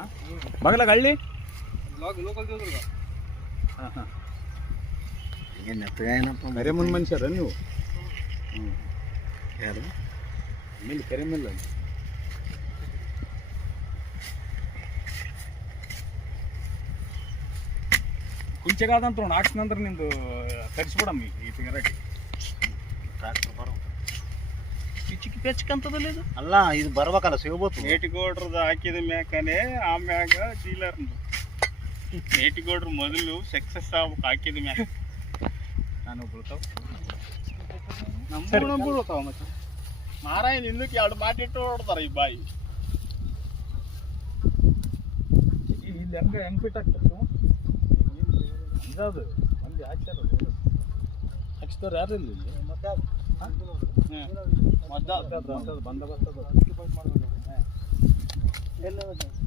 ಬಗಲಾಗ ಹಳ್ಳಿ ಕರೆ ಮುಂದೆ ಮನುಷ್ಯರ ನೀವು ಯಾರು ಮೇಲೆ ಕರೆ ಮೇಲೆ ಕುಂಚೆಗಾದಂತ ನೋಡಿ ಹಾಕ್ಸಿನಂದ್ರೆ ನಿಂದು ತರಿಸ್ಬಿಡಮ್ಮ ಈ ಸಿಗರೇಟ್ ಟ್ರಾಕ್ಟರ್ ಬರೋ ಪಿಚ್ಚಿಕ್ ಪೆಚ್ಕಂತದಲ್ಲ ಇದು ಅಲ್ಲ ಇದು ಬರ್ಬೇಕಲ್ಲ ಸಿಗ್ಬೋದು. ಮೇಟಿಗೌಡ್ರದ್ದು ಹಾಕಿದ ಮ್ಯಾಕನೆ ಆಮ್ಯಾಗ ಡೀಲರ್ದು ಮೇಟಿಗೌಡ್ರು ಮೊದಲು ಸಕ್ಸಸ್ ಆಗ್ಬೇಕು ಹಾಕಿದ ಮ್ಯಾಕ ನಾನು ಬೀಳ್ತಾವ ನಮ್ಮ ಬೀಳ್ತಾವ ಮತ್ತೆ ಮಾರಾಯನ್ ಇನ್ನಕ್ಕೆ 2 ಮಾಟಿಟ್ಟು ಹೊಡ್ತಾರ ಈ ಬಾಯಿ ಇಲ್ಲಿ ಹೆಂಗೆ ಫಿಟ್ ಆಗ್ತದೆ ಅದು ಮಂದಿ ಹಾಕ್ತಾರೆ ಯಾರು ಇಲ್ಲಿ ಮತ್ತೆ ಬಂದ ಬರ್ತದ